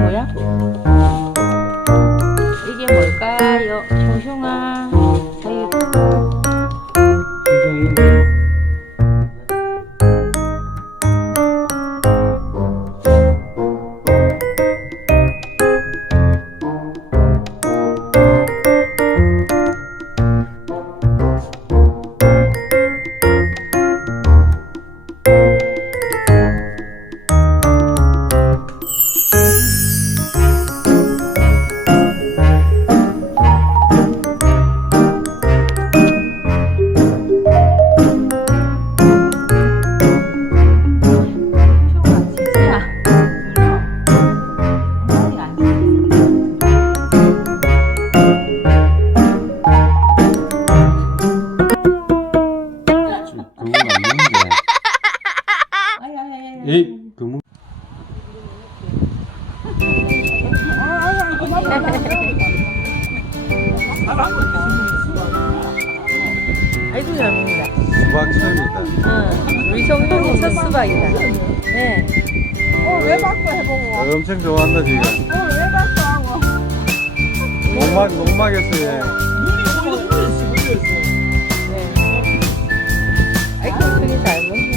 뭐야? 이게 뭘까요? 송송아. 아유. 에이, 너무. 아이고 잘 먹는다. 수박 처음이다. 응. 우리 정동이 첫 수박이다. 네. 왜 바꿔 해보고? 엄청 좋아한다, 지금. 왜 바꿔 하고? 농막에서 얘. 네. 아이고 정이 잘 먹네.